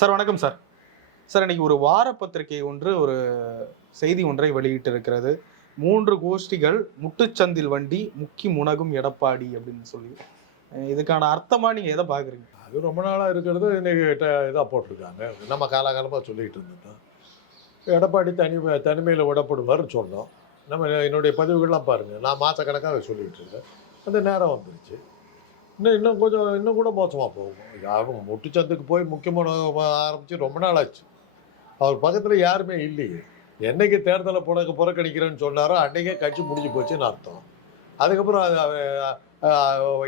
Sir வணக்கம் sir. Sir இன்னைக்கு ஒரு வார பத்திரிகை ஒன்று ஒரு செய்தி ஒன்றை வெளியிட்டு இருக்கிறது மூன்று கோஷ்டிகள் முட்டுச்சந்தில் வண்டி முக்கி முனகும் எடப்பாடி அப்படின்னு சொல்லி. இதுக்கான அர்த்தமா நீங்க எதை பாக்குறீங்க? அது ரொம்ப நாளாக இருக்கிறது இன்னைக்கு இதாக போட்டிருக்காங்க. நம்ம காலகாலமாக சொல்லிகிட்டு இருந்தோம் எடப்பாடி தனி தனிமையில் விடப்படுவார்னு சொன்னோம். நம்ம என்னுடைய பதிவுகள்லாம் பாருங்கள் நான் மாதக்கணக்காக சொல்லிகிட்டு இருக்கேன். அந்த நேரம் வந்துருச்சு. இன்னும் இன்னும் கொஞ்சம் இன்னும் கூட மோசமாக போகும். யாரும் முட்டுச்சந்துக்கு போய் முக்கியமான ஆரம்பித்து ரொம்ப நாள் ஆச்சு அவர் பக்கத்தில் யாருமே இல்லையே. என்னைக்கு தேர்தலை புறக்க புறக்கணிக்கிறேன்னு சொன்னாரோ அன்றைக்கே கட்சி முடிஞ்சு போச்சுன்னு அர்த்தம். அதுக்கப்புறம் அது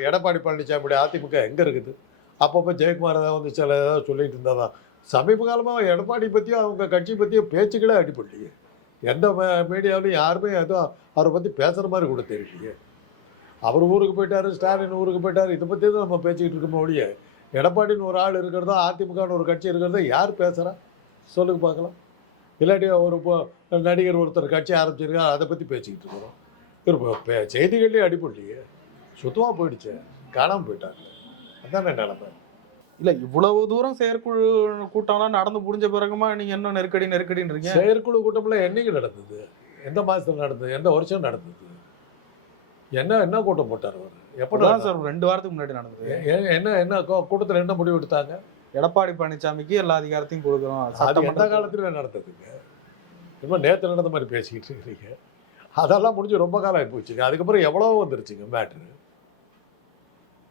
எடப்பாடி பழனிசாமியுடைய அதிமுக எங்கே இருக்குது? அப்பப்போ ஜெயக்குமார் ஏதாவது வந்து சில ஏதாவது சொல்லிட்டு இருந்தா சமீப காலமாக எடப்பாடி பற்றியும் அவங்க கட்சி பற்றியும் பேச்சுக்களே அடிப்படலையே எந்த மீடியாவிலையும் யாருமே எதுவும் அவரை பற்றி பேசுகிற மாதிரி கூட தெரியலையே. அவர் ஊருக்கு போயிட்டாரு ஸ்டாலின் ஊருக்கு போயிட்டாரு. இதை பற்றி தான் நம்ம பேசிக்கிட்டு இருக்கோம் ஒழிய எடப்பாடின்னு ஒரு ஆள் இருக்கிறதா அதிமுகன்னு ஒரு கட்சி இருக்கிறதா யார் பேசுகிறா சொல்லுங்க பார்க்கலாம். இல்லாட்டி ஒரு இப்போ நடிகர் ஒருத்தர் கட்சி ஆரம்பிச்சிருக்காரு அதை பற்றி பேசிக்கிட்டு இருக்கிறோம். இப்போ செய்திகள்லேயே அடிப்படலையே சுத்தமாக போயிடுச்சு காணாமல் போயிட்டாங்க அதான் நிலைமை. இல்ல இவ்வளவு தூரம் செயற்குழு கூட்டம்லாம் நடந்து முடிஞ்ச பிறகுமா நீங்க இன்னும் நெருக்கடி நெருக்கடின்னு இருக்கீங்க? செயற்குழு கூட்டம்லாம் என்னைக்கு நடந்தது? எந்த மாதத்தில் நடந்தது? எந்த வருஷம் நடந்தது? என்ன என்ன கூட்டம் போட்டார் அவர்? எப்போ சார் ரெண்டு வாரத்துக்கு முன்னாடி நடந்தது. என்ன என்ன கூட்டத்தில் என்ன முடிவு எடுத்தாங்க? எடப்பாடி பழனிசாமிக்கு எல்லா அதிகாரத்தையும் கொடுக்குறோம். அது எந்த காலத்துல நடந்ததுங்க? இன்னும் நேற்று நடந்த மாதிரி பேசிக்கிட்டு இருக்கிறீங்க. அதெல்லாம் முடிஞ்சு ரொம்ப காலம் ஆகி போச்சுங்க. அதுக்கப்புறம் எவ்வளோ வந்துருச்சுங்க மேட்ரு.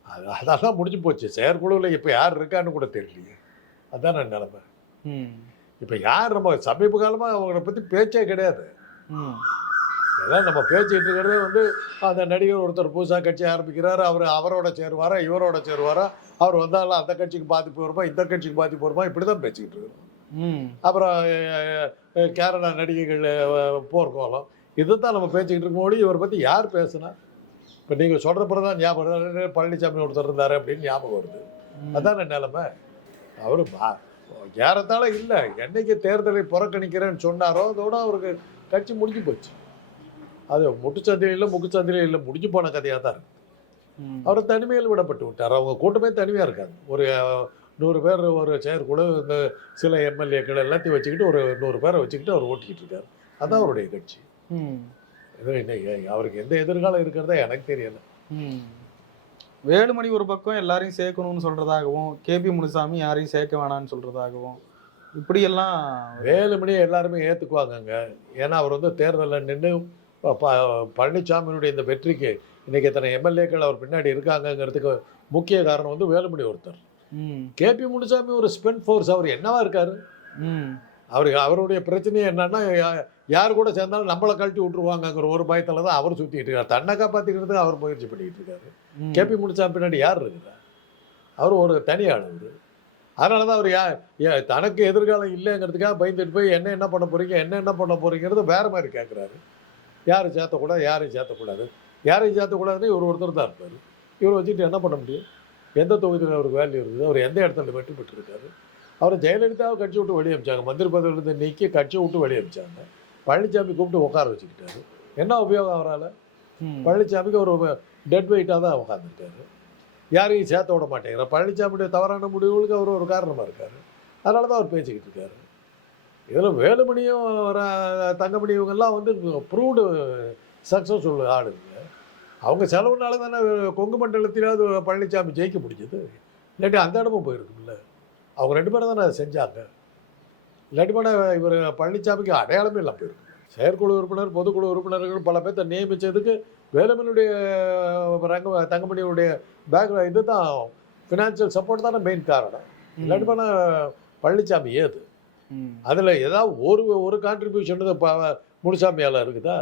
அது அதெல்லாம் முடிஞ்சு போச்சு. செயற்குழுவில் இப்போ யார் இருக்கான்னு கூட தெரியலையே. அதான் நிலைமை இப்போ யார் நம்ம சமீப காலமாக அவங்கள பற்றி பேச்சே கிடையாது. ம், அதான் நம்ம பேசிட்டு இருக்கிறதே வந்து அந்த நடிகர் ஒருத்தர் புதுசாக கட்சி ஆரம்பிக்கிறாரு அவர் அவரோட சேருவாரா இவரோட சேருவாரா? அவர் வந்தாலும் அந்த கட்சிக்கு பாதிப்பு வருமா இந்த கட்சிக்கு பாதிப்பு வருமா? இப்படி தான் பேசிக்கிட்டு இருக்கிறோம் ம். அப்புறம் கேரளா நடிகைகள் போர்க்கோலம் இதை தான் நம்ம பேசிக்கிட்டு இருக்கோம் இவரை பற்றி யார் பேசுனா? இப்போ நீங்கள் சொல்கிறப்பறம் தான் ஞாபகம். பழனிசாமி ஒருத்தர் இருந்தார் அப்படின்னு ஞாபகம் வருது. அதான நிலைமை. அவர் ஏறத்தாழ இல்லை. என்னைக்கு தேர்தலை புறக்கணிக்கிறேன்னு சொன்னாரோ அதோட அவருக்கு கட்சி முடிஞ்சு போச்சு. அது முட்டுச்சந்தையில் இல்லை முக்குச்சந்தையில் இல்லை முடிஞ்சு போன கதையாக தான் இருக்கு. ம். அவர் தனிமையில் விடப்பட்டு விட்டார். அவங்க கூட்டமே தனிமையாக இருக்காது. ஒரு நூறு பேர் ஒரு செயற்குழு இந்த சில எம்எல்ஏக்கள் எல்லாத்தையும் வச்சுக்கிட்டு ஒரு நூறு பேரை வச்சுக்கிட்டு அவர் ஓட்டிக்கிட்டு இருக்காரு. அதான் அவருடைய கட்சி. அவருக்கு எந்த எதிர்காலம் இருக்கிறதா எனக்கு தெரியல. வேலுமணி ஒரு பக்கம் எல்லாரையும் சேர்க்கணும்னு சொல்றதாகவும் கேபி முனுசாமி யாரையும் சேர்க்க வேணாம்னு சொல்றதாகவும் இப்படியெல்லாம் வேலுமணியை எல்லாருமே ஏற்றுக்குவாங்கங்க ஏன்னா அவர் வந்து தேர்தலில் நின்று பழனிசாமியினுடைய இந்த வெற்றிக்கு இன்னைக்கு எத்தனை எம்எல்ஏக்கள் அவர் பின்னாடி இருக்காங்கங்கிறதுக்கு முக்கிய காரணம் வந்து வேலுமணி ஒருத்தர். ம், கேபி முனுசாமி ஒரு ஸ்பெண்ட் ஃபோர்ஸ் அவர் என்னவா இருக்காரு? ம், அவருக்கு அவருடைய பிரச்சனையே என்னன்னா யார் கூட சேர்ந்தாலும் நம்மளை கழட்டி விட்டுருவாங்கங்கிற ஒரு பயத்தில் தான் அவர் சுற்றிட்டு இருக்காரு. தன்னை காப்பாற்றிக்கிறதுக்கு அவர் முயற்சி பண்ணிட்டு இருக்காரு. ம். கேபி முனுசாமி பின்னாடி யார் இருக்கிறா அவர் ஒரு தனி ஆள் அவர். அதனால தான் அவர் யா ஏ- தனக்கு எதிர்காலம் இல்லைங்கிறதுக்காக பயந்துட்டு போய் என்ன என்ன பண்ண போறீங்க என்ன என்ன பண்ண போறீங்கிறது வேற மாதிரி கேட்குறாரு யாரும் சேர்த்தக்கூடாது யாரையும் சேர்த்தக்கூடாது. யாரையும் சேர்த்தக்கூடாதுன்னு இவர் ஒருத்தர் தான் இருப்பார். இவர் வச்சுட்டு என்ன பண்ண முடியும்? எந்த தொகுதியில் அவருக்கு வேல்யூ இருக்குது? அவர் எந்த இடத்துல வெற்றி பெற்றிருக்காரு? அவர் ஜெயலலிதாவை கட்சி விட்டு வெளியே அமிச்சாங்க. மந்திரி பதவியிலிருந்து நீக்கி கட்சியை விட்டு வெளியே அமிச்சாங்க. பழனிசாமி கூப்பிட்டு உட்கார வச்சுக்கிட்டாரு. என்ன உபயோகம் அவரால். பழனிசாமிக்கு ஒரு டெட் வெயிட்டாக தான் உட்காந்துருக்காரு யாரையும் சேர்த்த விட மாட்டேங்கிறார். பழனிசாமியுடைய தவறான முடிவுகளுக்கு அவர் ஒரு காரணமாக இருக்கார். அதனால தான் அவர் பேசிக்கிட்டு இருக்காரு. இதில் வேலுமணியும் தங்கமணி இவங்கெல்லாம் வந்து ப்ரூவ்டு சக்ஸஸ்ஃபுல் ஆளுங்க. அவங்க செலவுனால தானே கொங்கு மண்டலத்திலாவது பழனிசாமி ஜெயிக்க முடிஞ்சது. இல்லாட்டி அந்த இடமும் போயிருக்கும்ல. அவங்க ரெண்டு பேரும் தானே செஞ்சாங்க. இல்லாட்டி போனால் இவர் பழனிசாமிக்கு அடையாளமே இல்லாமல் போயிருக்கு. செயற்குழு உறுப்பினர் பொதுக்குழு உறுப்பினர்கள் பல பேர்த்த நியமித்ததுக்கு வேலுமணியுடைய ரங்க தங்கமணியுடைய பேக் இது தான் ஃபினான்ஷியல் சப்போர்ட் தானே மெயின் காரணம். இல்லாட்டி போனால் பழனிசாமி ஏது. அதில் ஏதாவது ஒரு ஒரு கான்ட்ரிபியூஷன் முனுசாமியால் இருக்குதா?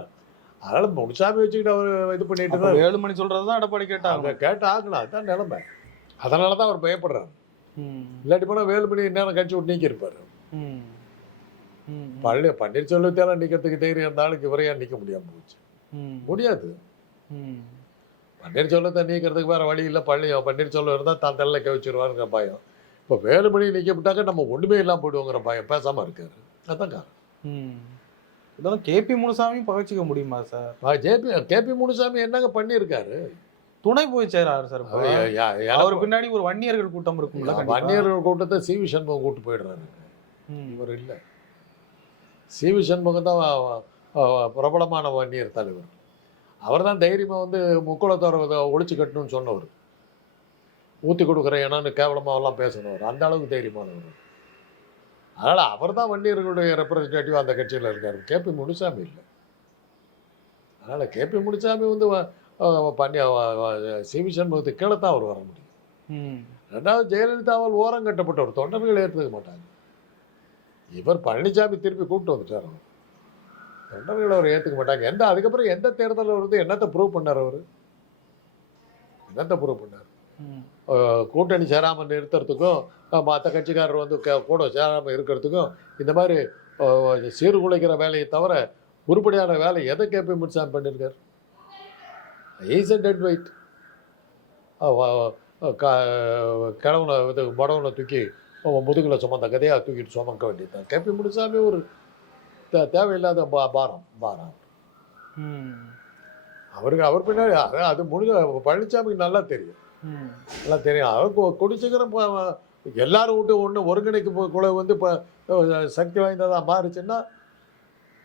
அதனால் முனுசாமி வச்சுக்கிட்டு அவர் இது பண்ணிட்டு தான் வேலுமணி சொல்றதுதான் எடப்பாடி அவங்க கேட்டாங்க கேட்டு ஆகணும் அதுதான் நிலைமை. அதனால தான் அவர் பயப்படுறாரு. ம், இல்லாட்டி போனால் வேலுமணி நேரம் கட்சி விட்டு நீக்கியிருப்பார். ம், ம், பழனி பன்னீர்செல்வத்தால நிற்கிறதுக்கு தைரியம் இருந்தாலும் இவரையா நிற்க முடியாமல் போச்சு? ம், முடியாது. ம். பன்னீர்செல்வத்தை நீக்கிறதுக்கு வேற வழி இல்லை பழனி பன்னீர்செல்வம் இருந்தால் தான் தெல்ல கவிச்சிருவாருங்கிற பயம். இப்போ வேலுமணி நீக்க விட்டாக்க நம்ம ஒன்றுமே இல்லாமல் போயிடுவோங்கிற பயம் பேசாமல் இருக்காரு அதான் காரணம் ம். இதெல்லாம் கேபி முனுசாமி பகச்சிக்க முடியுமா சார் ஜேபி கேபி முனுசாமி என்னங்க பண்ணியிருக்காரு துணை போய் சேராரு சார். அவர் பின்னாடி ஒரு வன்னியர்கள் கூட்டம் இருக்கும்ல. வன்னியர்கள் கூட்டத்தை சி வி சண்முகம் கூட்டு போயிடுறாரு ம். இவர் இல்லை சி வி சண்முகம் தான் பிரபலமான வன்னியர் தலைவர் அவர் தான் தைரியமாக வந்து முக்குளத்தோரை ஒழிச்சு கட்டணும்னு சொன்னவர் ஊற்றி கொடுக்குற ஏன்னான்னு கேவலமாவெல்லாம் பேசினவர் அந்த அளவுக்கு தைரியமானவர். அதனால் அவர் தான் வன்னியர்களுடைய ரெப்ரசன்டேட்டிவ் அந்த கட்சியில் இருக்கார். கேபி முனுசாமி இல்லை. அதனால் கேபி முனுசாமி வந்து பண்ணி சி. வி. சண்முகத்துக்கு கீழே தான் அவர் வர முடியும். ரெண்டாவது ஜெயலலிதாவால் ஓரம் கட்டப்பட்டவர் தொண்டர்கள் ஏற்றுக்க மாட்டாங்க. இவர் பழனிசாமி திருப்பி கூப்பிட்டு வந்துட்டார் அவர். தொண்டர்கள் அவர் ஏற்றுக்க மாட்டாங்க. எந்த அதுக்கப்புறம் எந்த தேர்தலில் வந்து என்னத்தை ப்ரூவ் பண்ணார் அவர்? என்னத்தை ப்ரூவ் பண்ணார்? கூட்டணி சேராமல் நிறுத்துறதுக்கும் மற்ற கட்சிக்காரர் வந்து கூட சேராமல் இருக்கிறதுக்கும் இந்த மாதிரி சீர்குலைக்கிற வேலையை தவிர உருப்படியான வேலை எதை கேபி முன்சாமி பண்ணியிருக்கார் ஈஸ் அண்ட் டெட் வெயிட் கிழவனை இது மடவனை தூக்கி முதுகில் சுமந்த கதையாக தூக்கிட்டு சுமக்க வேண்டியதுதான். கேபி முனுசாமி ஒரு தே தேவையில்லாத பா பாரம் பாரம். அவருக்கு அவர் பின்னாடி அது- முழுக பழனிசாமிக்கு நல்லா தெரியும். ம். தெரியும். அவர் கொ- எல்லாரும் விட்டு ஒன்று ஒருங்கிணைக்கு குழு வந்து இப்போ சக்தி வாய்ந்ததாக மாறுச்சுன்னா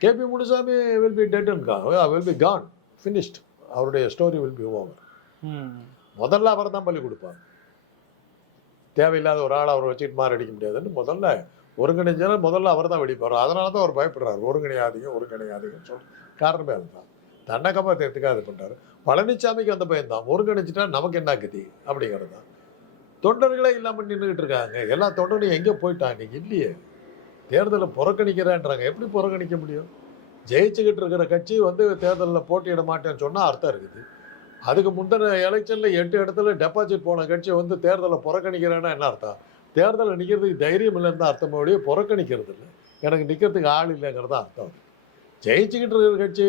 KP Munusamy will be dead and gone will be gone finished அவருடைய story will be over hmm. முதல்ல அவர் தான் பள்ளி கொடுப்பார் தேவையில்லாத ஒரு ஆள் அவரை வச்சுட்டு மாறடிக்க முடியாதுன்னு முதல்ல ஒருங்கிணைஞ்சாலும் முதல்ல அவர் தான் வெடிப்பார். அதனால தான் அவர் பயப்படுறாரு. ஒருங்கிணையாதீங்க ஒருங்கிணையாதீங்கன்னு சொல்லி காரணமே அதுதான். தன்னை தேர்த்துக்காக இது பண்ணுறாரு பழனிசாமிக்கு அந்த பையன் தான் ஒருங்கிணைச்சிட்டா நமக்கு என்ன கதி? அப்படிங்கிறது தான் தொண்டர்களே இல்லாமல் நின்றுக்கிட்டு இருக்காங்க. எல்லா தொண்டர்களும் எங்கே போயிட்டாங்க இன்னைக்கு இல்லையே. தேர்தலை புறக்கணிக்கிறேன்றாங்க. எப்படி புறக்கணிக்க முடியும்? ஜெயிச்சுக்கிட்டு இருக்கிற கட்சி வந்து தேர்தலில் போட்டியிட மாட்டேன்னு சொன்னால் அர்த்தம் இருக்குது. அதுக்கு முந்தின எலெக்ஷனில் எட்டு இடத்துல டெபாசிட் போன கட்சி வந்து தேர்தலை புறக்கணிக்கிறேன்னா என்ன அர்த்தம்? தேர்தலில் நிற்கிறதுக்கு தைரியம் இல்லைன்னு தான் அர்த்தம் ஒழிய புறக்கணிக்கிறது இல்லை எனக்கு நிற்கிறதுக்கு ஆள் இல்லைங்கிறது தான் அர்த்தம். ஜெயிச்சுக்கிட்டு இருக்கிற கட்சி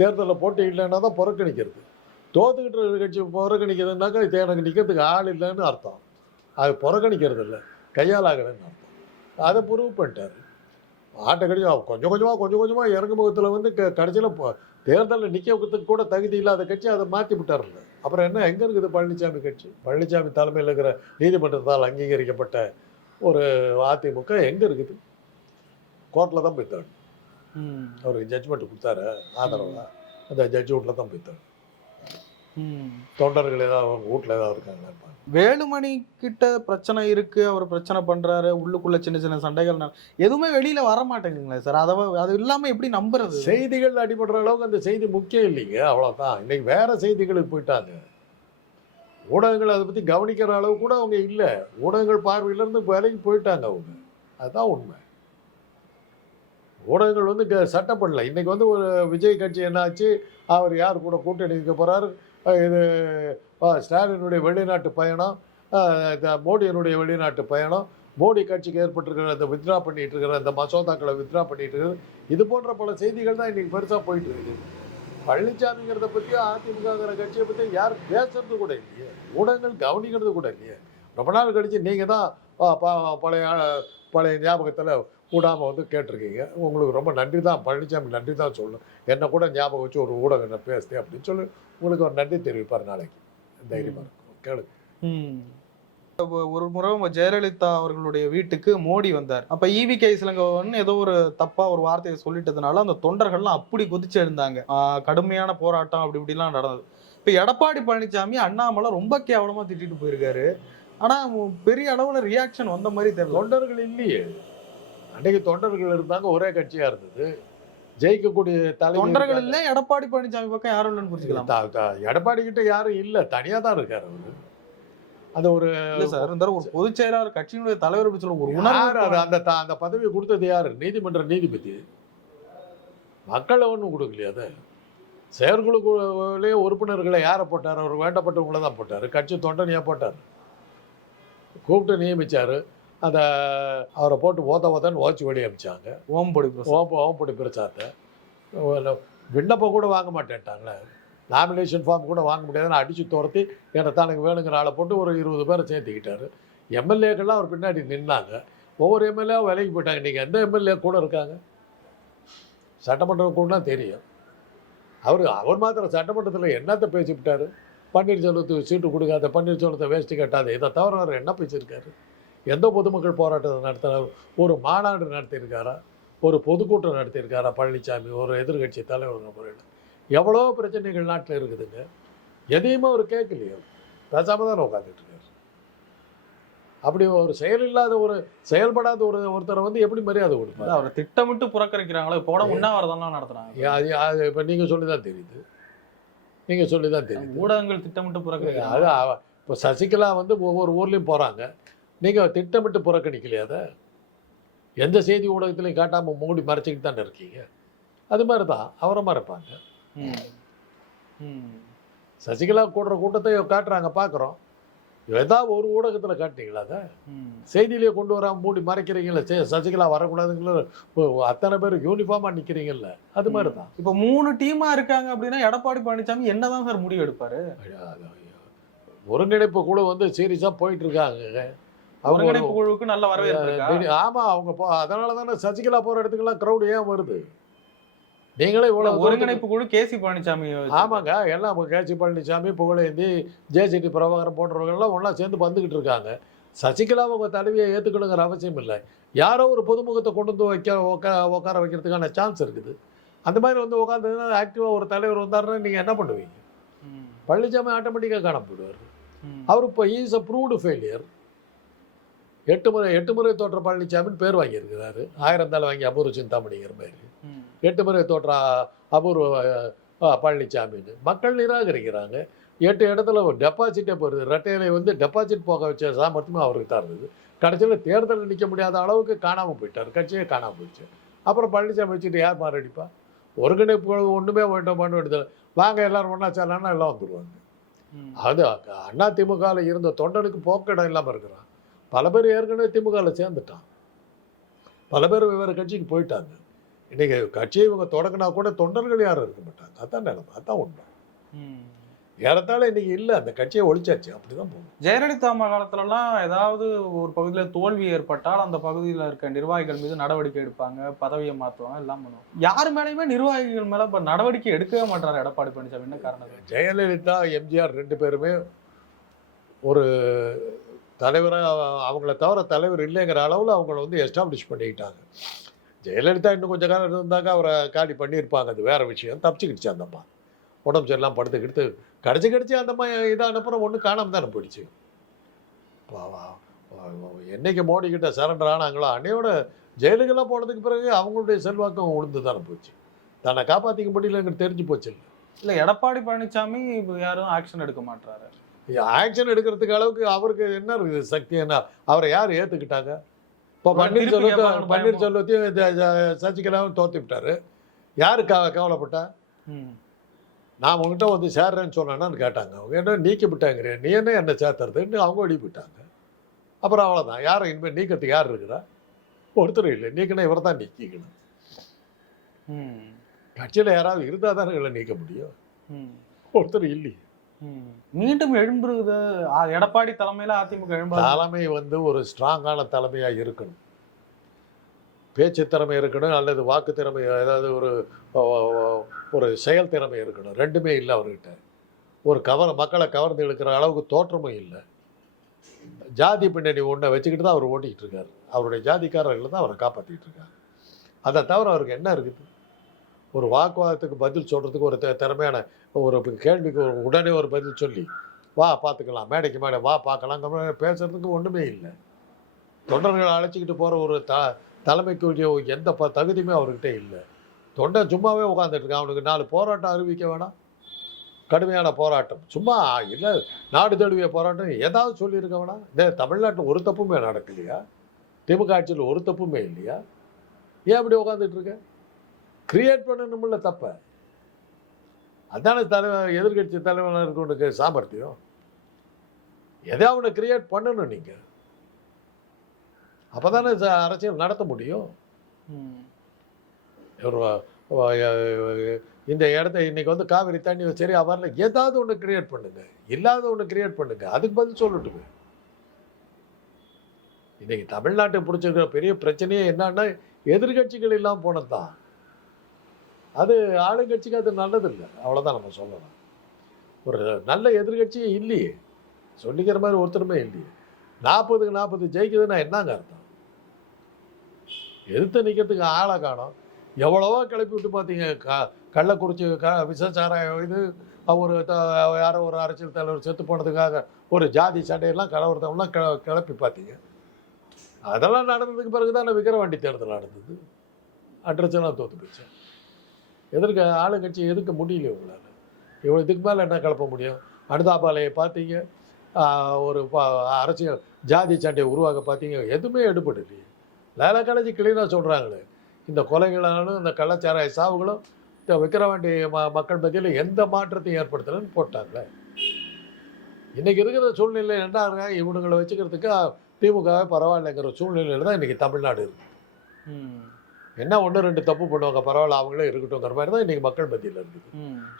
தேர்தலில் போட்டி இல்லைன்னா தான் புறக்கணிக்கிறது. தோத்துக்கிட்டு இருக்கிற கட்சி புறக்கணிக்கிறதுனாக்கா இது எனக்கு நிற்கிறதுக்கு ஆள் இல்லைன்னு அர்த்தம். அது புறக்கணிக்கிறது இல்லை. கையால் அர்த்தம். அதை ப்ரூவ் பண்ணிட்டார். ஆட்டை கடிச்சு கொஞ்சம் கொஞ்சமாக கொஞ்சம் கொஞ்சமாக இறங்குமுகத்தில் வந்து க கடைசியில் தேர்தலில் நிற்கிறதுக்கு கூட தகுதி இல்லாத கட்சி அதை மாற்றி விட்டார்ல. அப்புறம் என்ன எங்கே இருக்குது பழனிசாமி கட்சி? பழனிசாமி தலைமையில் இருக்கிற நீதிமன்றத்தால் அங்கீகரிக்கப்பட்ட ஒரு அதிமுக எங்கே இருக்குது? கோர்ட்டில் தான் போய் தேடணும். அவருக்கு ஜட்ஜ்மெண்ட் கொடுத்தாரு ஆதரவா அந்த ஜட்ஜ் வீட்டில் தான் போய் தேடணும் ம். தொண்டர்கள் ஏதாவது அவங்க வீட்டில் ஏதாவது இருக்காங்களா. வேலுமணி கிட்ட பிரச்சனை இருக்கு அவர் பிரச்சனை பண்றாரு உள்ளுக்குள்ள சின்ன சின்ன சண்டைகள் எதுவுமே வெளியில வர மாட்டேங்குங்களே சார். அதை அது இல்லாம எப்படி நம்புறது? செய்திகள் அடிபடுற அளவுக்கு அந்த செய்தி முக்கியம் இல்லைங்க அவ்வளோதான் இன்னைக்கு வேற செய்திகளுக்கு போயிட்டாங்க. ஊடகங்கள் அதை பற்றி கவனிக்கிற அளவு கூட அவங்க இல்லை. ஊடகங்கள் பார்வையிலேருந்து விலகி போயிட்டாங்க அவங்க. அதுதான் உண்மை. ஊடகங்கள் வந்து க- சட்டம் பண்ணல இன்னைக்கு வந்து ஒரு விஜய் கட்சி என்னாச்சு? அவர் யார் கூட கூட்டணி இருக்க போகிறார் இது ஸ்டாலினுடைய வெளிநாட்டு பயணம் இந்த மோடியினுடைய வெளிநாட்டு பயணம் மோடி கட்சிக்கு ஏற்பட்டிருக்கிற அந்த வித்ரா பண்ணிட்டு இருக்கிற அந்த மசோதாக்களை வித்ரா பண்ணிட்டு இருக்கிறது. இது போன்ற பல செய்திகள் தான் இன்னைக்கு பெருசாக போயிட்டு இருக்குது பழனிசாமிங்கிறத பற்றியும் அதிமுகங்கிற கட்சியை பற்றி யார் பேசுறது கூட இல்லையே. ஊடகங்கள் கவனிக்கிறது கூட இல்லையே. ரொம்ப நாள் கழிச்சு நீங்கள் தான் பழைய பழைய ஞாபகத்தில் கூடாமல் வந்து கேட்டிருக்கீங்க. உங்களுக்கு ரொம்ப நன்றி தான் பழனிசாமி நன்றி தான் சொல்லணும். என்னை கூட ஞாபகம் வச்சு ஒரு ஊடகம் நான் பேசுதேன் அப்படின்னு சொல்லி உங்களுக்கு ஒரு நன்றி தெரிவிப்பார் நாளைக்கு. தைரியமாக இருக்கும் கேளுங்க. ஒரு முறை ஜெயலலிதா அவர்களுடைய வீட்டுக்கு மோடி வந்தார். அப்ப ஈவி கே இளங்கோவன் ஏதோ ஒரு தப்பா ஒரு வார்த்தையை சொல்லிட்டதுனால அந்த தொண்டர்கள்லாம் அப்படி கொதிச்சு எழுந்தாங்க. கடுமையான போராட்டம் அப்படி இப்படிலாம் நடந்தது. இப்ப எடப்பாடி பழனிசாமி அண்ணாமலை ரொம்ப கேவலமா திட்டிட்டு போயிருக்காரு. ஆனா பெரிய அளவுல ரியாக்ஷன் வந்த மாதிரி தெரியல. தொண்டர்கள் இல்லையே. அன்னைக்கு தொண்டர்கள் இருந்தாங்க ஒரே கட்சியா இருந்தது. ஜெயிக்கக்கூடிய தலைவர் தொண்டர்கள் இல்ல எடப்பாடி பழனிசாமி பக்கம் யாரும் இல்லைன்னு புரிஞ்சுக்கலாம். எடப்பாடி கிட்ட யாரும் இல்ல தனியா தான் இருக்காரு அவரு. அந்த ஒரு சார் இருந்தாலும் ஒரு பொதுச் செயலாளர் கட்சியினுடைய தலைவர் அப்படி சொல்ல ஒரு? உணர்வு அந்த அந்த பதவி கொடுத்தது யாரு? நீதிமன்ற நீதிபதி. மக்கள் ஒன்றும் கொடுக்கலையா அதை. செயற்குழுக்குள்ளே உறுப்பினர்களை யாரை போட்டார்? அவர் வேண்டப்பட்டவங்கள தான் போட்டார். கட்சி தொண்டனையாக போட்டார். கூப்பிட்டு நியமிச்சாரு. அந்த அவரை போட்டு ஓத ஓதன்னு ஓச்சி வெடி அமிச்சாங்க. ஓம்பொடி. ஓம்ப ஓம்படி பிரச்சாரத்தை விண்ணப்பம் கூட வாங்க மாட்டேன்ட்டாங்களே. நாமினேஷன் ஃபார்ம் கூட வாங்க முடியாதுன்னு அடித்து துரத்தி என்னை தனக்கு வேணுங்கிற ஆளை போட்டு ஒரு இருபது பேரை சேர்த்துக்கிட்டாரு. எம்எல்ஏக்கெல்லாம் அவர் பின்னாடி நின்னாங்க. ஒவ்வொரு எம்எல்ஏவும் விலைக்கு போயிட்டாங்க. நீங்கள் எந்த எம்எல்ஏ கூட இருக்காங்க? சட்டமன்றம் கூடனா தெரியும். அவர் அவர் மாத்திரம் சட்டமன்றத்தில் என்னத்தை பேசிவிட்டாரு? பன்னீர்செல்வத்துக்கு சீட்டு கொடுக்காத பன்னீர்செல்வத்தை வேஸ்ட்டு கட்டாத இதை தவிர அவர் என்ன பேசியிருக்காரு? எந்த பொதுமக்கள் போராட்டத்தை நடத்தினார் ஒரு மாநாடு நடத்தியிருக்காரா? ஒரு பொதுக்கூட்டம் நடத்தியிருக்காரா பழனிசாமி ஒரு எதிர்க்கட்சி தலைவர் முறையில் எவ்வளோ பிரச்சனைகள் நாட்டில் இருக்குதுங்க? எதையுமே அவர் கேட்கலையோ. பேசாம தான் உட்காந்துட்டு இருக்காரு. அப்படி ஒரு செயல் இல்லாத ஒரு செயல்படாத ஒரு ஒருத்தரை வந்து எப்படி மரியாதை கொடுப்பாரு? அவரை திட்டமிட்டு புறக்கணிக்கிறாங்களோ கூட உண்ணாவிரதம்லாம் நடத்துறாங்க. அது இப்போ நீங்கள் சொல்லி தான் தெரியுது. நீங்கள் சொல்லி தான் தெரியுது. ஊடகங்கள் திட்டமிட்டு புறக்கணிக்கிறாங்க. அது இப்போ சசிகலா வந்து ஒவ்வொரு ஊர்லேயும் போகிறாங்க நீங்கள் திட்டமிட்டு புறக்கணிக்கலையா அதை? எந்த செய்தி ஊடகத்திலையும் காட்டாமல் மூடி மறைச்சிக்கிட்டு தானே இருக்கீங்க? அது மாதிரி தான் அவரை மறைப்பாங்க. சசிகலா கூடுற கூட்டத்தை காட்டுறாங்க பார்க்குறோம் ஏதாவது ஒரு ஊடகத்தில் காட்டினீங்களா அதை. செய்தியிலே கொண்டு வராம மூடி மறைக்கிறீங்களே சே சசிகலா வரக்கூடாதுங்கள அத்தனை பேர் யூனிஃபார்மாக நிற்கிறீங்கல்ல அது மாதிரி தான் இப்போ மூணு டீமா இருக்காங்க அப்படின்னா எடப்பாடி பழனிசாமி என்னதான் சார் முடிவு எடுப்பாரு? ஒருங்கிணைப்பு குழு வந்து சீரியஸாக போயிட்டு இருக்காங்க. அவங்க ஒருங்கிணைப்பு குழுவுக்கு நல்ல வரவேற்பு ஆமா அவங்க போ அதனால தானே சசிகலா போற இடத்துக்கெல்லாம் க்ரௌடு ஏன் வருது? நீங்களே இவ்வளவு ஒருங்கிணைப்பு குழு கேசி பழனிசாமி. ஆமாங்க எல்லாம் கேசி பழனிசாமி புகழேந்தி ஜேசிடி பிரபாகரன் போன்றவங்க எல்லாம் ஒன்றா சேர்ந்து வந்துக்கிட்டு இருக்காங்க. சசிகலா உங்க தலைவியை ஏற்றுக்கணுங்கிற அவசியம் இல்லை. யாரோ ஒரு பொதுமுகத்தை கொண்டு வந்து வைக்க உட்கா உட்கார வைக்கிறதுக்கான சான்ஸ் இருக்குது. அந்த மாதிரி வந்து உட்காந்துன்னா ஆக்டிவாக ஒரு தலைவர் வந்தாருன்னா நீங்கள் என்ன பண்ணுவீங்க. பழனிசாமி ஆட்டோமேட்டிக்காக காண போயிடுவார். ம். அவர் இப்போ ஈஸ் அ ப்ரூவ்டு ஃபெயிலியர் எட்டு முறை எட்டு முறை தோற்ற பழனிசாமின்னு பேர் வாங்கியிருக்கிறாரு. ஆயிரம் தாள் வாங்கி அபூர்வ சிந்தாமணிங்கிற மாதிரி. எட்டு முறை தோற்ற அபூர்வ பழனிசாமின்னு மக்கள் நிராகரிக்கிறாங்க. எட்டு இடத்துல ஒரு டெபாசிட்டே போகிறது ரெட்டையிலை வந்து டெபாசிட் போக வச்ச சாமர்த்தியமும் அவருக்கு தான் இருந்தது. கடைசியில் தேர்தலில் நிற்க முடியாத அளவுக்கு காணாமல் போயிட்டார். கட்சியே காணாமல் போயிடுச்சு. அப்புறம் பழனிசாமி வச்சுட்டு யார் மாரடிப்பா? ஒருங்கிணைப்பு ஒன்றுமே பண்ண வேண்டியது வாங்க எல்லாரும் ஒன்றா சேரலான்னா எல்லாம் வந்துடுவாங்க. அது அண்ணா திமுகவில் இருந்த தொண்டனுக்கு போக்கிடம் இல்லாமல் இருக்கிறான். பல பேர் ஏற்கனவே திமுகவில் சேர்ந்துட்டான். பல பேர் வெவ்வேறு கட்சிக்கு போயிட்டாங்க. இன்னைக்கு கட்சியை இவங்க தொடங்கினா கூட தொண்டர்கள் யாரும் இருக்க மாட்டாங்க. அதான் நிலைமை. அதான் உண்மை. ஏறத்தாழ இன்னைக்கு இல்லை. அந்த கட்சியை ஒழிச்சாச்சு. அப்படிதான் போகும் ஜெயலலிதா அம்மா காலத்துலலாம் ஏதாவது ஒரு பகுதியில தோல்வி ஏற்பட்டால் அந்த பகுதியில் இருக்க நிர்வாகிகள் மீது நடவடிக்கை எடுப்பாங்க. பதவியை மாற்றுவாங்க. எல்லாம் பண்ணுவாங்க. யார் மேலேயுமே நிர்வாகிகள் மேல இப்ப நடவடிக்கை எடுக்கவே மாட்டாரு. எடப்பாடி பழனிசாமி. என்ன காரணம்? ஜெயலலிதா எம்ஜிஆர் ரெண்டு பேருமே ஒரு தலைவராக அவங்கள தவிர தலைவர் இல்லைங்கிற அளவில் அவங்கள வந்து எஸ்டாப்ளிஷ் பண்ணிக்கிட்டாங்க. ஜெயலலிதா இன்னும் கொஞ்சம் காலம் இருந்தாங்க அவரை காலி பண்ணியிருப்பாங்க. அது வேறு விஷயம். தப்பிச்சுக்கிடுச்சு அந்தம்மா உடம்பு சரியில்லாம் படுத்துக்கிட்டு கடிச்சு கடிச்சு அந்தம்மா இதை அனுப்புகிற ஒன்று காணாம தானே போயிடுச்சு. வா, வா, என்னைக்கு மோடி கிட்ட சரண்டர் ஆனாங்களோ அன்னையோட ஜெயிலுக்கெல்லாம் போனதுக்கு பிறகு அவங்களுடைய செல்வாக்கம் உளுந்து தானே போச்சு. தன்னை காப்பாற்றிக்க முடியலங்கிறது தெரிஞ்சு போச்சு. இல்லை எடப்பாடி பழனிசாமி யாரும் ஆக்ஷன் எடுக்க மாட்டாரு ஆக்ஷன் எடுக்கிறதுக்கு அளவுக்கு அவருக்கு என்ன இருக்குது சக்தி என்ன? அவரை யார் ஏற்றுக்கிட்டாங்க இப்போ பன்னீர்செல்வத்தை பன்னீர்செல்வத்தையும் சசிகலாவும் தோத்து விட்டாரு. யாரு கவலைப்பட்டா. நான் உங்ககிட்ட வந்து சேர்றேன்னு சொன்னேன்னு கேட்டாங்க. அவங்க என்ன நீக்கி விட்டாங்க நீ என்ன என்ன சேர்த்துறதுன்னு அவங்க வெளியே போயிட்டாங்க. அப்புறம் அவ்வளோதான் யாரை இனிமேல் நீக்கிறதுக்கு யார் இருக்கிறா? ஒருத்தர் இல்லை. நீக்கினா இவரை தான் நீக்கிக்கணும். கட்சியில் யாராவது இருந்தால் தானே நீக்க முடியும். ஒருத்தர் இல்லையே. மீண்டும் எழும்புறது எடப்பாடி தலைமையில் அதிமுக எழும்புறது தலைமை வந்து ஒரு ஸ்ட்ராங்கான தலைமையாக இருக்கணும். பேச்சு திறமை இருக்கணும் அல்லது வாக்கு திறமை ஏதாவது ஒரு ஒரு செயல் திறமை இருக்கணும். ரெண்டுமே இல்லை அவர்கிட்ட. ஒரு கவர் மக்களை கவர்ந்து இழுக்கிற அளவுக்கு தோற்றமும் இல்லை. ஜாதி பின்னணி ஒன்றை வச்சுக்கிட்டு தான் அவர் ஓட்டிக்கிட்டு இருக்காரு. அவருடைய ஜாதிக்காரர்கள் தான் அவரை காப்பாற்றிட்டு இருக்கார் அதை தவிர அவருக்கு என்ன இருக்குது? ஒரு வாக்குவாதத்துக்கு பதில் சொல்கிறதுக்கு ஒரு திறமையான ஒரு கேள்விக்கு ஒரு உடனே ஒரு பதில் சொல்லி வா பார்த்துக்கலாம். மேடைக்கு மேடை வா பார்க்கலாங்க பேசுறதுக்கு ஒன்றுமே இல்லை. தொண்டர்களை அழைச்சிக்கிட்டு போகிற ஒரு த தலைமைக்கு எந்த ப தகுதியுமே அவர்கிட்ட இல்லை. தொண்டன் சும்மாவே உட்காந்துட்டு இருக்கான். அவனுக்கு நாலு போராட்டம் அறிவிக்க வேணாம். கடுமையான போராட்டம். சும்மா இல்லை நாடு தழுவிய போராட்டம் ஏதாவது சொல்லியிருக்க வேணாம். இந்த தமிழ்நாட்டில் ஒரு தப்புமே நடக்கலையா? திமுக ஆட்சியில் ஒரு தப்புமே இல்லையா? ஏன் அப்படி உட்காந்துட்டு இருக்க? கிரியேட் பண்ணணும்ல தப்பை. அதானே தலைவர் எதிர்கட்சி தலைவனாக இருக்கவனுக்கு சாமர்த்தியம்? எதையா அவனை கிரியேட் பண்ணணும் நீங்க? அப்பதானே ச- அரசியல் நடத்த முடியும். இந்த இடத்த இன்னைக்கு வந்து காவிரி தண்ணி சரியா வரல. ஏதாவது ஒன்று கிரியேட் பண்ணுங்க. இல்லாத ஒன்று கிரியேட் பண்ணுங்க. அதுக்கு பதில் சொல்லட்டுமே. இன்னைக்கு தமிழ்நாட்டை பிடிச்சிருக்கிற பெரிய பிரச்சனையே என்னன்னா எதிர்கட்சிகள் இல்லாமல் போனது தான் அது ஆளுங்கட்சிக்கு அது நல்லதில்லை. அவ்வளோதான் நம்ம சொல்லலாம் ஒரு நல்ல எதிர்கட்சியே இல்லையே. சொல்லிக்கிற மாதிரி ஒருத்தருமே இல்லையே. நாற்பதுக்கு நாற்பது ஜெயிக்குதுன்னா என்னங்க அர்த்தம்? எதிர்த்து நிற்கிறதுக்கு ஆளை காணும். எவ்வளவோ கிளப்பி விட்டு பார்த்தீங்க. க கள்ளக்குறிச்சி க விசச்சாராயம் இது ஒரு த- யாரோ ஒரு அரசியல் தலைவர் செத்து போனதுக்காக ஒரு ஜாதி சண்டையெல்லாம் கலவரத்தெல்லாம் கிள கிளப்பி பார்த்தீங்க. அதெல்லாம் நடந்ததுக்கு பிறகு தான் விக்கிரவாண்டி தேர்தல் நடந்தது. அட்ரஸெல்லாம் தோத்து போச்சு. எதிர்க்க ஆளுங்கட்சி எதுக்க முடியல உங்களால். இவ்வளோ இதுக்கு மேலே என்ன கிளப்ப முடியும்? அனுதாபாலையை பார்த்தீங்க. ஒரு அரசியல் ஜாதி சண்டையை உருவாக்க பார்த்தீங்க. எதுவுமே எடுபடலையே. லேலா காலேஜ் கிளீனாக சொல்கிறாங்களே இந்த கொலைகளாலும் இந்த கள்ளச்சாராய சாவுகளும் இந்த விக்கிரவாண்டி ம மக்கள் மத்தியில் எந்த மாற்றத்தையும் ஏற்படுத்தலைன்னு போட்டாங்களே. இன்றைக்கி இருக்கிற சூழ்நிலை என்ன இவனுங்களை வச்சுக்கிறதுக்கு திமுகவே பரவாயில்லைங்கிற சூழ்நிலையில் தான் இன்றைக்கி தமிழ்நாடு இருக்குது என்ன ஒன்று ரெண்டு தப்பு பண்ணுவாங்க பரவாயில்ல அவங்களே இருக்கட்டும்ங்கிற மாதிரி தான் இன்னைக்கு மக்கள் மத்தியில் இருக்குது.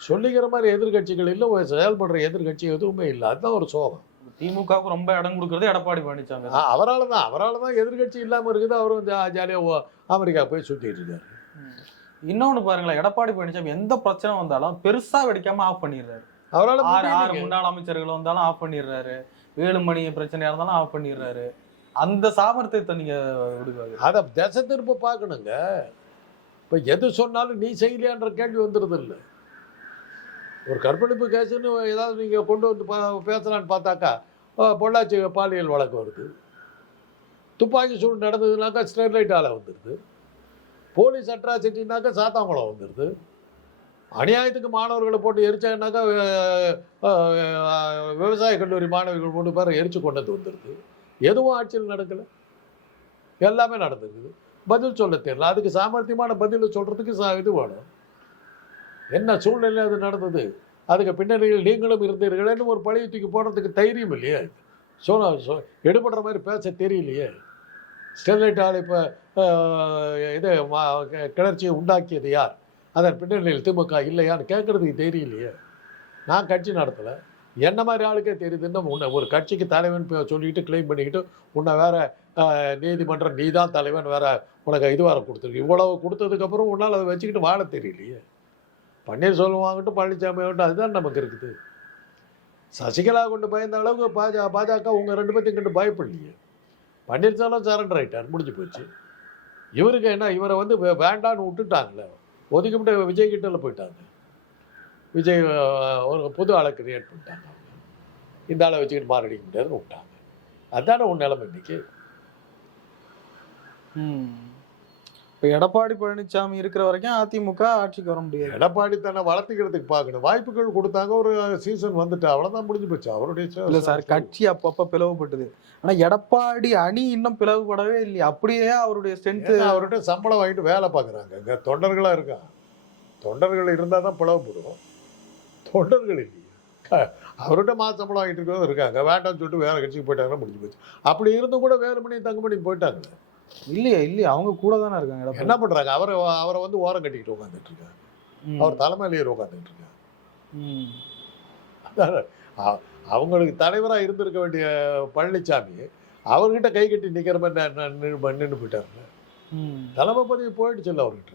சொல்லிக்கிற மாதிரி எதிர்க்கட்சிகள் இல்லை செயல்படுற எதிர்க்கட்சி எதுவுமே இல்லை அதுதான் ஒரு சோகம் திமுகவுக்கு ரொம்ப இடம் கொடுக்கறது எடப்பாடி பழனிசாமி. அவரால் தான் அவரால் தான் எதிர்க்கட்சி இல்லாமல் இருக்குது அவரும் ஜாலியாக அமெரிக்கா போய் சுற்றிட்டு இருக்காரு ம். இன்னொன்னு பாருங்களேன் எடப்பாடி பழனிசாமி எந்த பிரச்சனை வந்தாலும் பெருசா வெடிக்காம ஆஃப் பண்ணிடுறாரு அவரால் ஆறு ஆறு. முன்னாள் அமைச்சர்கள் வந்தாலும் ஆஃப் பண்ணிடுறாரு வேலுமணி பிரச்சனையா இருந்தாலும் ஆஃப் பண்ணிடுறாரு அந்த சாமர்த்தியத்தை நீங்க விடுவாங்க அதை திசை திரும்ப பார்க்கணுங்க. இப்போ எது சொன்னாலும் நீ செய்யலையான்ற கேள்வி வந்துடுது இல்லை. ஒரு கற்பழிப்பு கேஸுன்னு ஏதாவது நீங்கள் கொண்டு வந்து பா- பேசலான்னு பார்த்தாக்கா பொள்ளாச்சி பாலியல் வழக்கு வருது. துப்பாக்கி சூடு நடந்ததுனாக்கா ஸ்டெர்லைட் ஆலை வந்துடுது போலீஸ் அட்ராசிட்டினாக்கா சாத்தாங்குளம் வந்துடுது அநியாயத்துக்கு மாணவர்களை போட்டு எரிச்சாங்கனாக்கா விவசாய கல்லூரி மாணவர்கள் மூணு பேரை எரிச்சு கொண்டு வந்துடுது எதுவும் ஆட்சியில் நடக்கலை. எல்லாமே நடந்துருக்குது. பதில் சொல்ல தெரியல. அதுக்கு சாமர்த்தியமான பதில் சொல்கிறதுக்கு சா இது வேணும். என்ன சூழ்நிலை அது நடந்தது? அதுக்கு பின்னணியில் நீங்களும் இருந்தீர்களேன்னு ஒரு பழைய தூக்கி போடுறதுக்கு தைரியம் இல்லையே? சோனா சோ எடுபடுற மாதிரி பேச தெரியலையே? ஸ்டெர்லைட் ஆலை இப்போ இது மா- கிளர்ச்சியை உண்டாக்கியது யார்? அதன் பின்னணியில் திமுக இல்லையான்னு கேட்குறதுக்கு தெரியலையே? நான் கட்சி நடத்தலை. என்ன மாதிரி ஆளுக்கே தெரியுதுன்னு உன்னை ஒரு கட்சிக்கு தலைவன் பே- சொல்லிட்டு கிளைம் பண்ணிக்கிட்டு உன்னை வேற நீதிமன்றம் நீ தான் தலைவன் வேற உனக்கு இது வேற கொடுத்துருக்கு இவ்வளவு கொடுத்ததுக்கப்புறம் உன்னால் அதை வச்சுக்கிட்டு வாழ தெரியலையே. பன்னீர்செல்வம் வாங்கட்டும் பழனிசாமி ஆகட்டும் அதுதான் நமக்கு இருக்குது. சசிகலா கொண்டு பயந்த அளவுக்கு பாஜக பாஜக உங்கள் ரெண்டு பேர்த்தையும் கொண்டு பயப்படலையே. பன்னீர்செல்வம் சரண்டர் ஆகிட்டார் முடிஞ்சு போச்சு. இவருக்கு என்ன இவரை வந்து வே- வேண்டான்னு விட்டுட்டாங்களே. ஒதுக்கிட்டு விஜய் கிட்டல போயிட்டாங்க. விஜய் ஒரு புது ஆளை கிரியேட் பண்ணிட்டாங்க. இந்த ஆளை வச்சுக்கிட்டு மாரடிக்க முடியாதுன்னு விட்டாங்க. அதானே உன் நிலைமை இன்னைக்கு? இப்ப எடப்பாடி பழனிசாமி இருக்கிற வரைக்கும் அதிமுக ஆட்சிக்கு வர முடியாது. எடப்பாடி தன்னை வளர்த்துக்கிறதுக்கு பார்க்கணும். வாய்ப்புகள் கொடுத்தாங்க ஒரு சீசன் வந்துட்டு அவ்வளவுதான் முடிஞ்சு போச்சு. அவருடைய இல்ல சார் கட்சி அப்பப்ப பிளவுபட்டது. ஆனா எடப்பாடி அணி இன்னும் பிளவுபடவே இல்லையா. அப்படியே அவருடைய ஸ்ட்ரென்த் ஏன்னா அவர்கிட்ட சம்பளம் வாங்கிட்டு வேலை பார்க்குறாங்க. இங்கே தொண்டர்களாக இருக்கான். தொண்டர்கள் இருந்தால் தான் பிளவுபடும் தொண்டர்கள் இல்லையே. அவர்கிட்ட மாச சம்பளம் வாங்கிட்டு இருக்கவங்க இருக்காங்க. வேண்டாம்னு சொல்லிட்டு வேற கட்சிக்கு போயிட்டாங்கன்னா முடிஞ்சு போச்சு. அப்படி இருந்தும் கூட வேலுமணி தங்கமணி போயிட்டாங்களே. இல்லையா இல்லையா அவங்க கூட தானே இருக்காங்க. என்ன பண்ணுறாங்க அவரை அவரை வந்து ஓரம் கட்டிக்கிட்டு உட்காந்துட்டு இருக்காங்க. அவர் தலைமையிலேயே உட்காந்துட்டு இருக்காங்க. அவங்களுக்கு தலைவராக இருந்திருக்க வேண்டிய பழனிசாமி அவர்கிட்ட கை கட்டி நிற்கிற மாதிரி நின்று போயிட்டாருங்க ம். தலைமை பதவி போயிடுச்சுல்ல அவர்கிட்ட.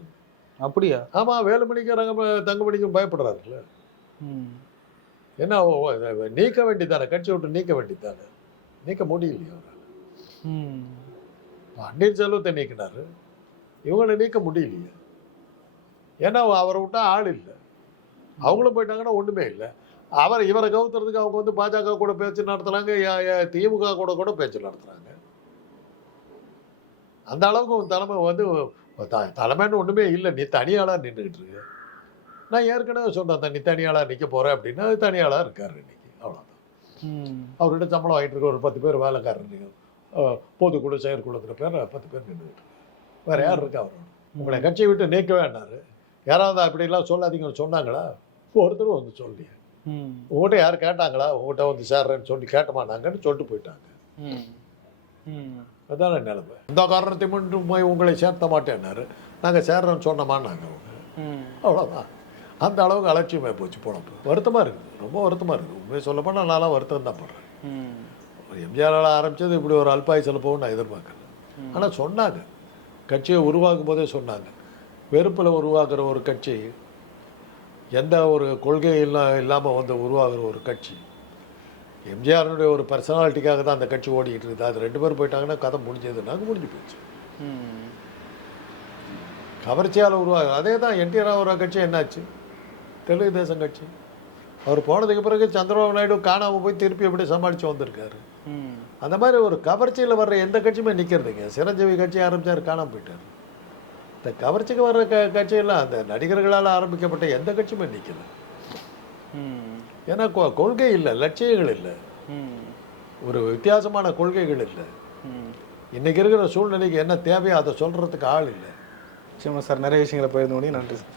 அப்படியா? ஆமா வேலுமணிக்கும் ரங்க தங்கமணிக்கும் பயப்படுறாருல்ல. இதை நீக்க வேண்டியதானே? கட்சி விட்டு நீக்க வேண்டியதானே? நீக்க முடியலையே அவரால். ம். பன்னீர்செல்வத்தை நீக்கினாரு. இவங்களை நீக்க முடியலையே. ஏன்னா அவரை விட்டா ஆள் இல்லை. அவங்களும் போயிட்டாங்கன்னா ஒண்ணுமே இல்லை. அவர் இவரை கவுத்துறதுக்கு அவங்க வந்து பாஜக கூட பேச்சு ய- திமுக கூட கூட பேச்சு நடத்துறாங்க. அந்த அளவுக்கு தலைமை வந்து தலைமைன்னு ஒண்ணுமே இல்லை. நீ தனியாளா நின்றுகிட்டு இருக்க. நான் ஏற்கனவே சொன்னேன் நீ தனியாளா நிக்க போற? அப்படின்னா. அது தனியாளா இருக்காரு இன்னைக்கு. அவ்வளவுதான். ம். அவர்கிட்ட சம்பளம் வாங்கிட்டு இருக்க ஒரு பத்து பேர் வேலைக்காரர் பொதுக்குழு செயற்குழுக்கிற பேர் பத்து பேர் நின்றுட்டு வேற யார் இருக்கா அவரோட? உங்களை கட்சியை விட்டு நீக்கவே வேண்டாரு யாராவது அப்படிலாம் சொல்லாதீங்கன்னு சொன்னாங்களா? ஒருத்தரும் வந்து சொல்லலையே. ம். உங்கள்கிட்ட யார் கேட்டாங்களா? உங்கள்கிட்ட வந்து சேர்றேன்னு சொல்லி கேட்டமாட்டாங்கன்னு சொல்லிட்டு போயிட்டாங்க. ம். ம். அதான நிலைமை. இந்த காரணத்தை மட்டும் போய் உங்களை சேர்த்த மாட்டேன்னாரு. நாங்கள் சேர்றோன்னு சொன்னோமான்னாங்க அவங்க. ம். அவ்வளோதான் அந்த அளவுக்கு அலட்சியமாக போச்சு போனப்போ. வருத்தமாக இருக்குது ரொம்ப வருத்தமாக இருக்குது உண்மையை சொல்ல போனால் நான்லாம் வருத்தம் தான் படுறேன். எம்ஜிஆரால் ஆரம்பிச்சது இப்படி ஒரு அல்பாயுசில் போகும் நான் எதிர்பார்க்கல. ம். ஆனால் சொன்னாங்க. கட்சியை உருவாக்கும் போதே சொன்னாங்க. வெறுப்பில் உருவாக்குற ஒரு கட்சி எந்த ஒரு கொள்கை இல்லா இல்லாமல் வந்து உருவாகிற ஒரு கட்சி எம்ஜிஆருடைய ஒரு பர்சனாலிட்டிக்காக தான் அந்த கட்சி ஓடிக்கிட்டு இருக்குது. அது ரெண்டு பேரும் போயிட்டாங்கன்னா கதை முடிஞ்சதுனாங்க முடிஞ்சு போச்சு. கவர்ச்சியால் உருவாக அதே தான் என்டி ராமராவ் கட்சி என்னாச்சு? தெலுங்கு தேசம் கட்சி. அவர் போனதுக்கு பிறகு சந்திரபாபு நாயுடு காணாமல் போய் திருப்பி எப்படி சமாளித்து வந்திருக்காரு. அந்த மாதிரி ஒரு கவர்ச்சியில் வர்ற எந்த கட்சியுமே நிற்கிறதுங்க சிரஞ்சீவி கட்சி ஆரம்பிச்சார் காணாமல் போயிட்டார். இந்த கவர்ச்சிக்கு வர்ற க கட்சியெல்லாம் அந்த நடிகர்களால் ஆரம்பிக்கப்பட்ட எந்த கட்சியுமே நிற்கல. ஏன்னா கொள்கை இல்லை லட்சியங்கள் இல்லை. ஒரு வித்தியாசமான கொள்கைகள் இல்லை. ம். இன்னைக்கு இருக்கிற சூழ்நிலைக்கு என்ன தேவையோ அதை சொல்கிறதுக்கு ஆள் இல்லை. நிச்சயமா சார் நிறைய விஷயங்களை பகிர்ந்து முடியும் நன்றி சார்.